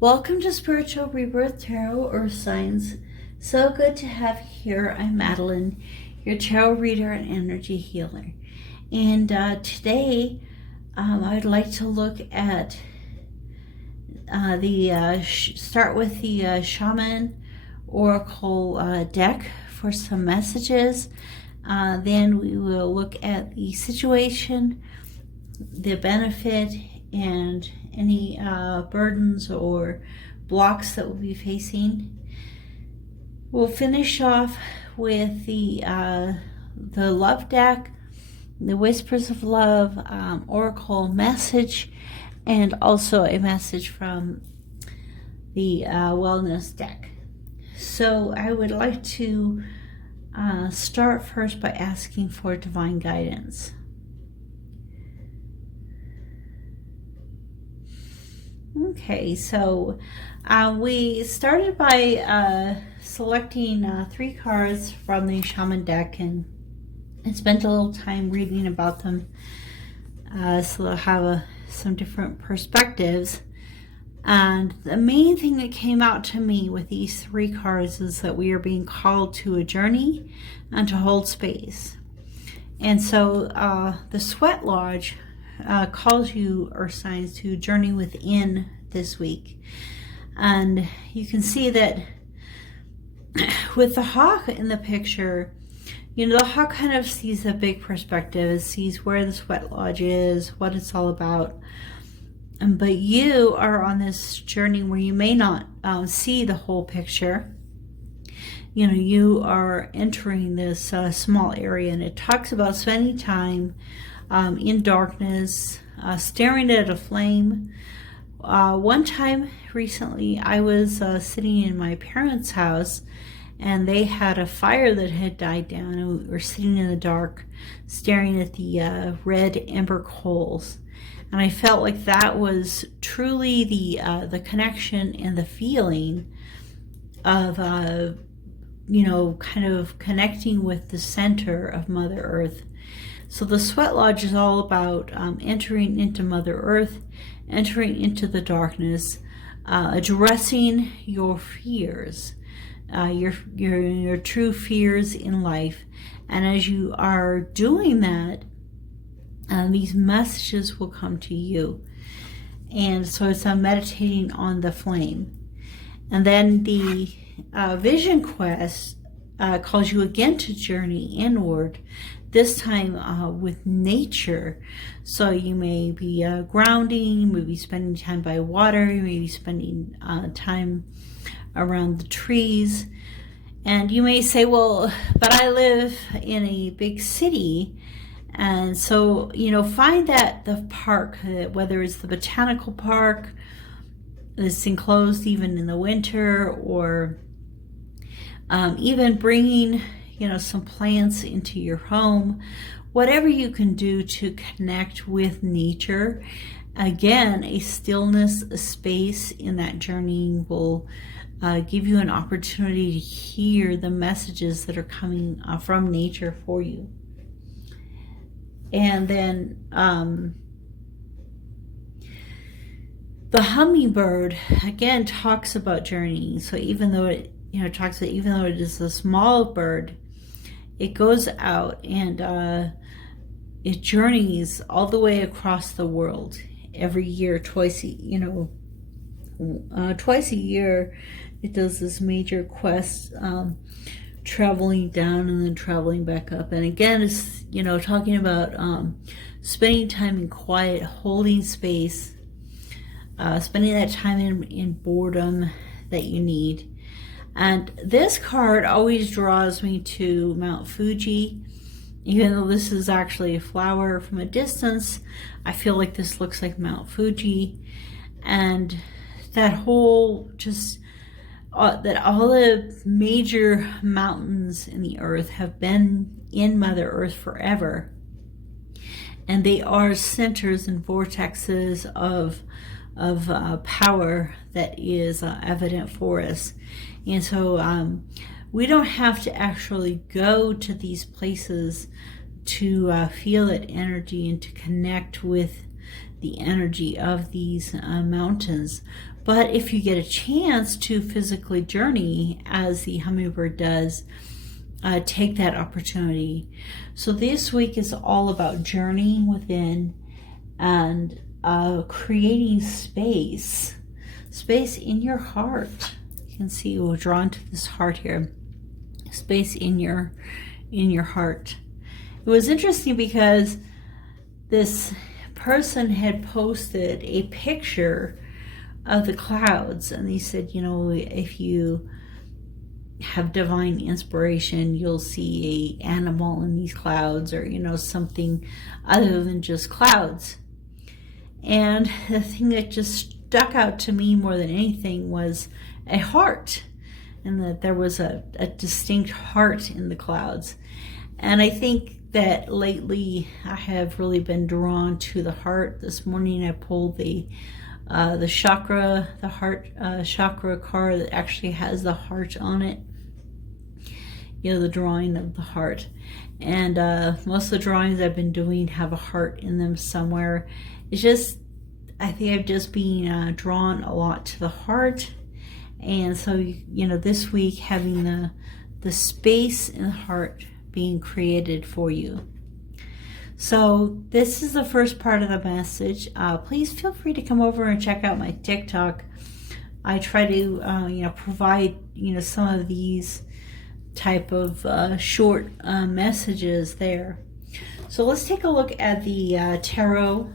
Welcome to Spiritual Rebirth Tarot, Earth Signs. So good to have you here. I'm Madelyn, your tarot reader and energy healer. And today, I'd like to look at start with the Shaman Oracle deck for some messages. Then we will look at the situation, the benefit, and any burdens or blocks that we'll be facing. We'll finish off with the love deck, the Whispers of Love Oracle message, and also a message from the wellness deck. So I would like to start first by asking for divine guidance. Okay, so we started by selecting 3 cards from the Shaman deck and spent a little time reading about them, so they'll have some different perspectives. And the main thing that came out to me with these 3 cards is that we are being called to a journey and to hold space. And so the Sweat Lodge calls you, Earth Signs, to journey within this week. And you can see that with the hawk in the picture, the hawk kind of sees a big perspective. It sees where the Sweat Lodge is, what it's all about. But you are on this journey where you may not see the whole picture. You are entering this small area, and it talks about spending time in darkness, staring at a flame. One time recently, I was sitting in my parents' house, and they had a fire that had died down, and we were sitting in the dark, staring at the red ember coals. And I felt like that was truly the connection and the feeling of kind of connecting with the center of Mother Earth. So the Sweat Lodge is all about entering into Mother Earth, entering into the darkness, addressing your fears, your true fears in life. And as you are doing that, these messages will come to you. And so it's meditating on the flame. And then the Vision Quest calls you again to journey inward, this time with nature. So you may be grounding, you may be spending time by water, you may be spending time around the trees. And you may say, well, but I live in a big city. And so, find that the park, whether it's the botanical park that's enclosed even in the winter, or even bringing some plants into your home, whatever you can do to connect with nature. Again, a stillness, a space in that journey will give you an opportunity to hear the messages that are coming from nature for you. And then the hummingbird again talks about journeying. So even though it is a small bird, it goes out and it journeys all the way across the world every year. Twice a year, it does this major quest, traveling down and then traveling back up. And again, it's talking about spending time in quiet, holding space, spending that time in boredom that you need. And this card always draws me to Mount Fuji. Even though this is actually a flower from a distance, I feel like this looks like Mount Fuji. And that whole that all the major mountains in the earth have been in Mother Earth forever. And they are centers and vortexes of power that is evident for us. And so we don't have to actually go to these places to feel that energy and to connect with the energy of these mountains. But if you get a chance to physically journey as the hummingbird does, take that opportunity. So this week is all about journeying within and creating space in your heart. You can see we're drawn to this heart here. Space in your heart. It was interesting because this person had posted a picture of the clouds, and they said, you know, if you have divine inspiration, you'll see a animal in these clouds, or, you know, something other than just clouds. And the thing that just stuck out to me more than anything was a heart, and that there was a distinct heart in the clouds. And I think that lately I have really been drawn to the heart. This morning I pulled the chakra, the heart chakra card that actually has the heart on it. You know, the drawing of the heart. And most of the drawings I've been doing have a heart in them somewhere. It's just, I think I've just been drawn a lot to the heart. And so, you know, this week having the space in the heart being created for you. So this is the first part of the message. Please feel free to come over and check out my TikTok. I try to, you know, provide, you know, some of these type of short messages there. So let's take a look at the tarot.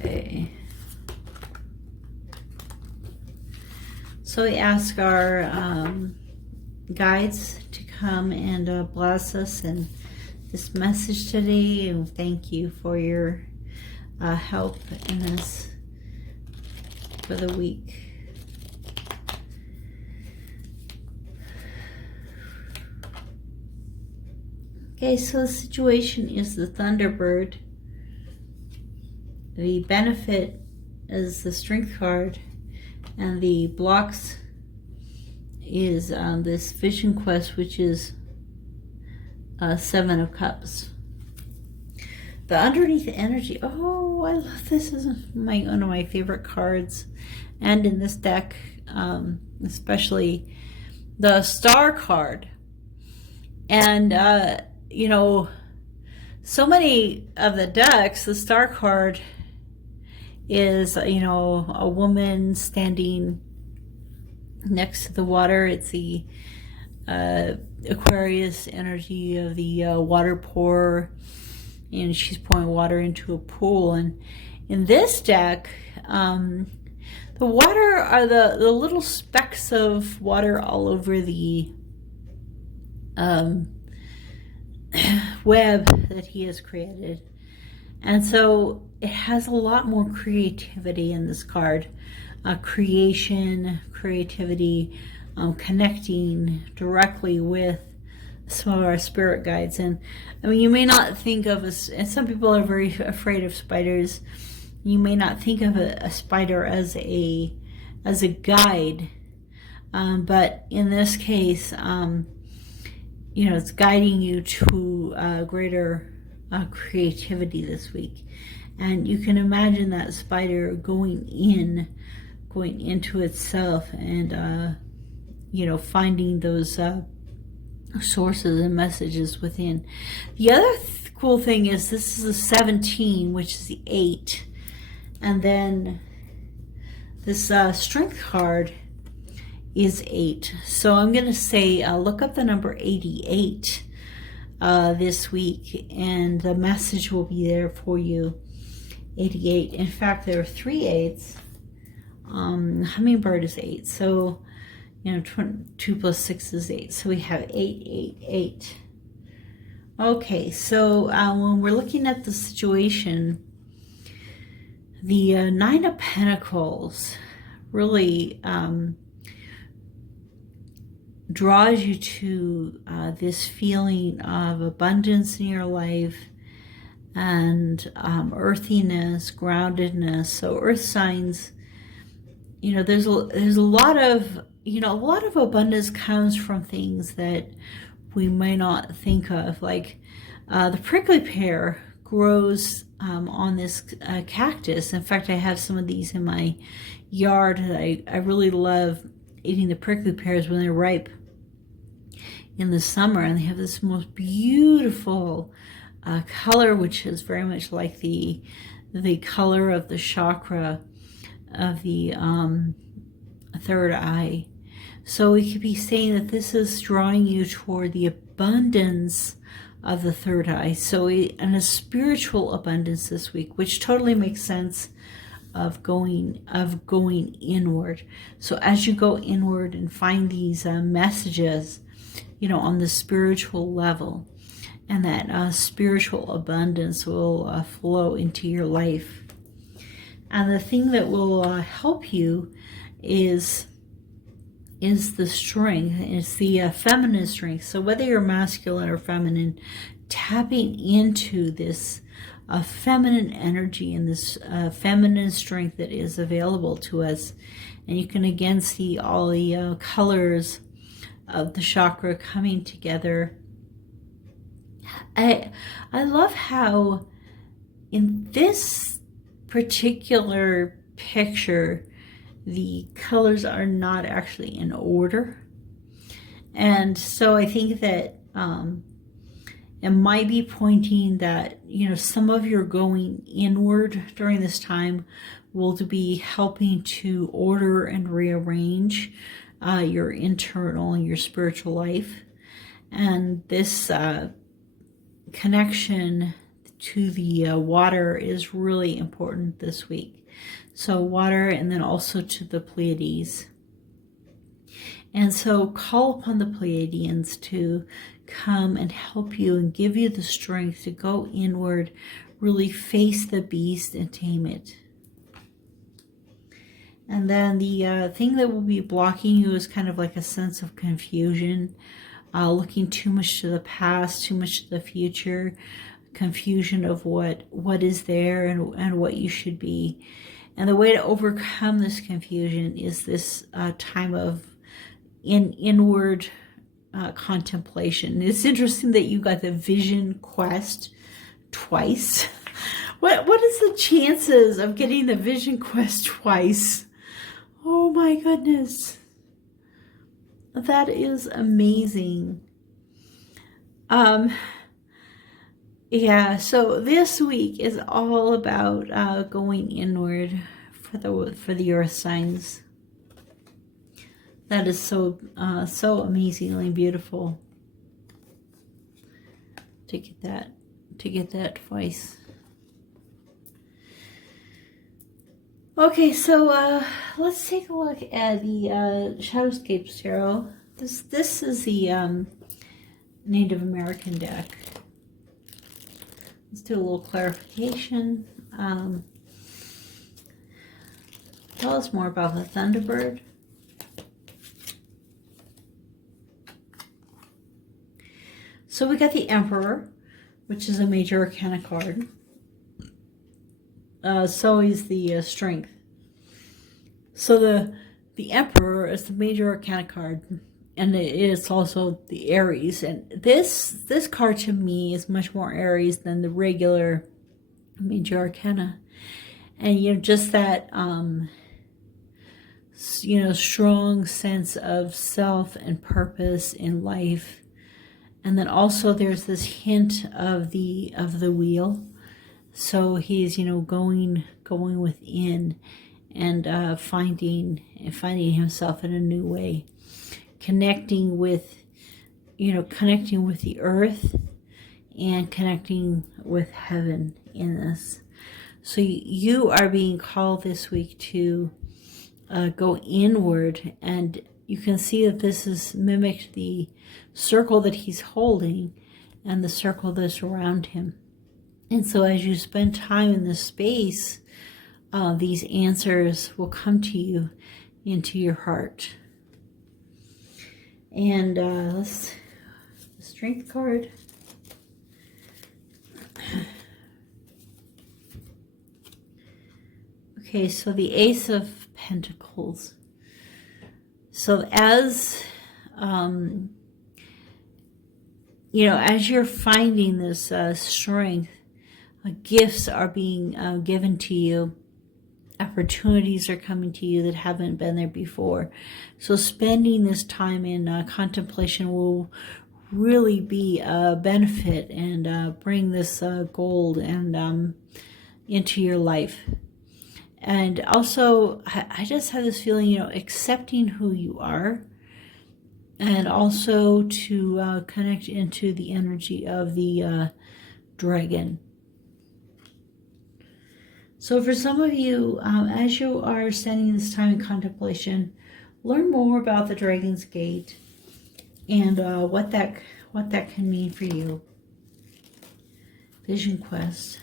Okay. So we ask our guides to come and bless us in this message today, and thank you for your help in this for the week. Okay, so the situation is the Thunderbird. The benefit is the Strength card, and the blocks is this Vision Quest, which is Seven of Cups. The underneath energy, oh, I love this. This is one of my favorite cards, and in this deck, especially the Star card. And you know, so many of the decks, the Star card is, you know, a woman standing next to the water. It's the Aquarius energy of the water pourer, and she's pouring water into a pool. And in this deck, the water are the little specks of water all over the web that he has created. And so it has a lot more creativity in this card. Creation, creativity, connecting directly with some of our spirit guides. And I mean, you may not think of us, and some people are very afraid of spiders. You may not think of a spider as a guide, but in this case, you know, it's guiding you to greater creativity this week. And you can imagine that spider going into itself and you know, finding those sources and messages within. The other cool thing is this is a 17, which is the 8, and then this Strength card is 8. So I'm going to say look up the number 88 this week, and the message will be there for you. 88. In fact, there are 3 8s. Hummingbird is 8. So, you know, 2 plus 6 is 8. So we have 8, 8, 8. Okay, so when we're looking at the situation, the 9 of Pentacles really draws you to this feeling of abundance in your life, and earthiness, groundedness. So earth signs, you know, there's a lot of, you know, a lot of abundance comes from things that we may not think of. Like the prickly pear grows on this cactus. In fact, I have some of these in my yard. I really love eating the prickly pears when they're ripe in the summer, and they have this most beautiful color, which is very much like the color of the chakra of the third eye. So we could be saying that this is drawing you toward the abundance of the third eye. So and a spiritual abundance this week, which totally makes sense of going inward. So as you go inward and find these messages, you know, on the spiritual level, and that spiritual abundance will flow into your life. And the thing that will help you is the strength. It's the feminine strength. So whether you're masculine or feminine, tapping into this feminine energy and this feminine strength that is available to us. And you can again see all the colors of the chakra coming together. I love how in this particular picture the colors are not actually in order, and so I think that it might be pointing that, you know, some of your going inward during this time will be helping to order and rearrange your internal and your spiritual life. And this connection to the water is really important this week. So water, and then also to the Pleiades. And so call upon the Pleiadians to come and help you and give you the strength to go inward, really face the beast and tame it. And then the thing that will be blocking you is kind of like a sense of confusion, looking too much to the past, too much to the future, confusion of what is there and what you should be. And the way to overcome this confusion is this time of inward contemplation. It's interesting that you got the vision quest twice. What is the chances of getting the vision quest twice? Oh my goodness. That is amazing. Yeah, so this week is all about going inward for the earth signs. That is so amazingly beautiful to get that twice. Okay, so let's take a look at the Shadowscapes Tarot. This is the Native American deck. Let's do a little clarification. Tell us more about the Thunderbird. So we got the Emperor, which is a major arcana card. So is the Strength. So the Emperor is the major arcana card, and it is also the Aries. And this card to me is much more Aries than the regular major arcana. And you know, just that you know, strong sense of self and purpose in life. And then also there's this hint of the wheel. So he's, you know, going within and finding himself in a new way, connecting with the earth and connecting with heaven in this. So you are being called this week to go inward, and you can see that this is mimicked the circle that he's holding and the circle that's around him. And so as you spend time in this space, these answers will come to you into your heart. And the Strength card. Okay, so the Ace of Pentacles. So as, you know, as you're finding this strength, gifts are being given to you. Opportunities are coming to you that haven't been there before. So spending this time in contemplation will really be a benefit and bring this gold and into your life. And also, I just have this feeling, you know, accepting who you are, and also to connect into the energy of the dragon. So for some of you, as you are spending this time in contemplation, learn more about the Dragon's Gate and what that can mean for you. Vision Quest.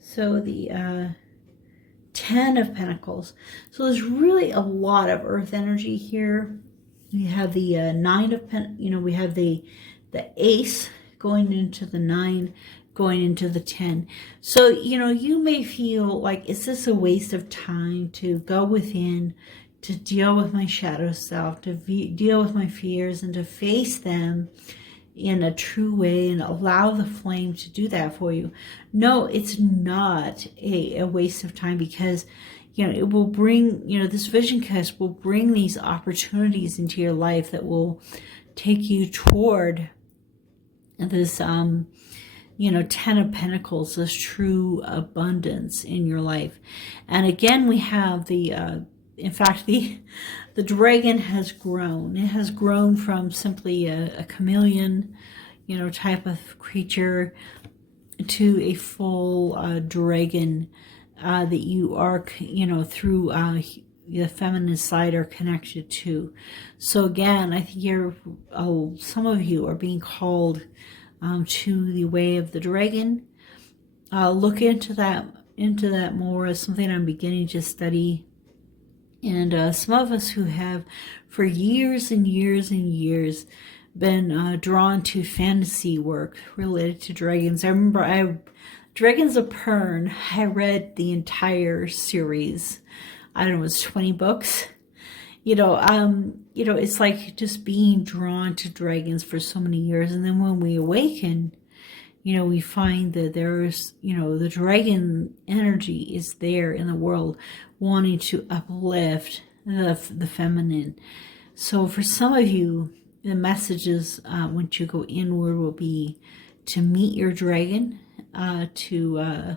So the 10 of Pentacles. So there's really a lot of earth energy here. We have the 9 of Pentacles, you know, we have the Ace going into the 9, going into the 10. So, you know, you may feel like, is this a waste of time to go within, to deal with my shadow self, to deal with my fears, and to face them in a true way and allow the flame to do that for you? No, it's not a waste of time, because, you know, it will bring, you know, this vision quest will bring these opportunities into your life that will take you toward this, you know, 10 of Pentacles, this true abundance in your life. And again, we have the, in fact, the dragon has grown. It has grown from simply a chameleon, you know, type of creature to a full dragon that you are, you know, through the feminine side are connected to. So again, I think you're, some of you are being called to the way of the dragon. Look into that more as something I'm beginning to study. And some of us who have for years and years and years been drawn to fantasy work related to dragons. I remember Dragons of Pern, I read the entire series. I don't know, it was 20 books. You know, it's like just being drawn to dragons for so many years. And then when we awaken, you know, we find that there's, you know, the dragon energy is there in the world, wanting to uplift the feminine. So for some of you, the messages once you go inward will be to meet your dragon, to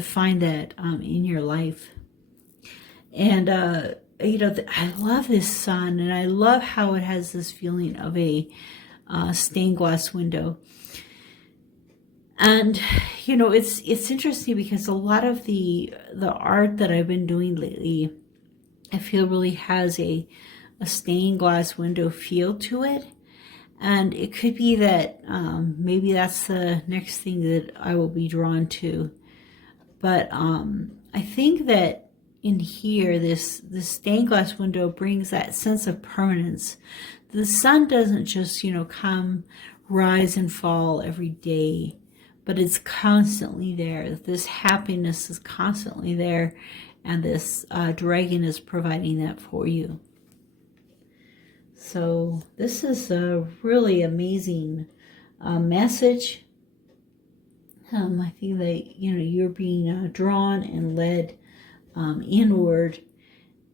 find that in your life. And you know, I love this sun, and I love how it has this feeling of a stained glass window. And you know, it's interesting because a lot of the art that I've been doing lately, I feel really has a stained glass window feel to it. And it could be that maybe that's the next thing that I will be drawn to. But I think that in here, this stained glass window brings that sense of permanence. The sun doesn't just, you know, come, rise and fall every day, but it's constantly there. This happiness is constantly there, and this dragon is providing that for you. So this is a really amazing message. I think that, you know, you're being drawn and led inward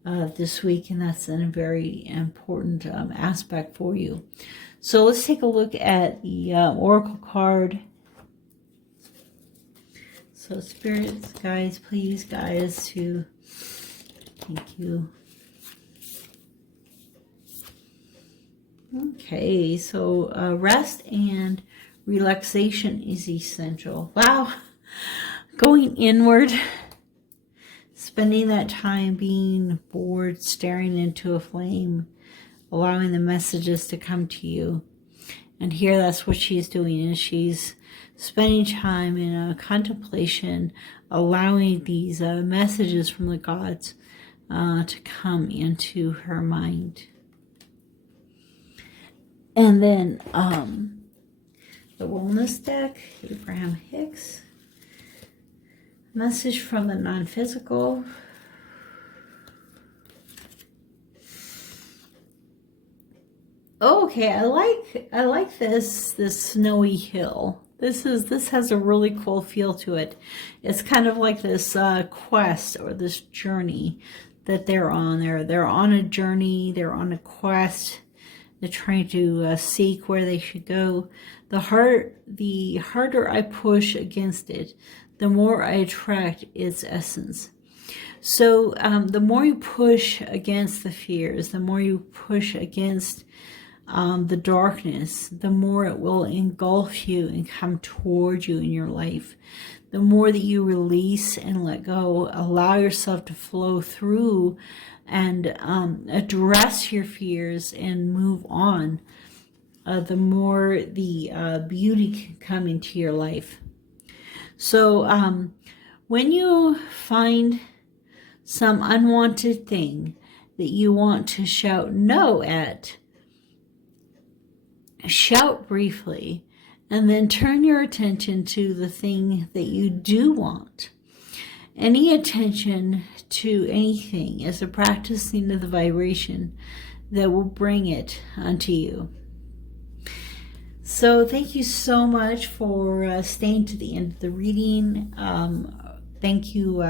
this week, and that's a very important aspect for you. So let's take a look at the oracle card. So spirits, guys, please guide us to, thank you. Okay, so rest and relaxation is essential. Wow, going inward, spending that time being bored, staring into a flame, allowing the messages to come to you. And here, that's what she's doing, is she's spending time in a contemplation, allowing these messages from the gods to come into her mind. And then the Wellness deck, Abraham Hicks. Message from the non-physical. Okay, I like this snowy hill. This has a really cool feel to it. It's kind of like this quest or this journey that they're on. They're on a journey. They're on a quest. They're trying to seek where they should go. The harder I push against it, the more I attract its essence. So the more you push against the fears, the more you push against the darkness, the more it will engulf you and come toward you in your life. The more that you release and let go, allow yourself to flow through and address your fears and move on, the more the beauty can come into your life. So when you find some unwanted thing that you want to shout no at, shout briefly, and then turn your attention to the thing that you do want. Any attention to anything is a practicing of the vibration that will bring it unto you. So thank you so much for staying to the end of the reading. Thank you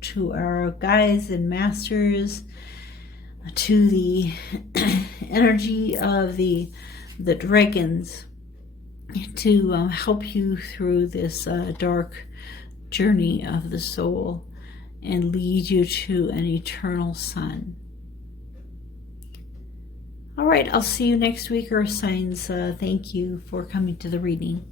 to our guides and masters, to the energy of the dragons, to help you through this dark journey of the soul and lead you to an eternal sun. All right, I'll see you next week, Earth Signs. Thank you for coming to the reading.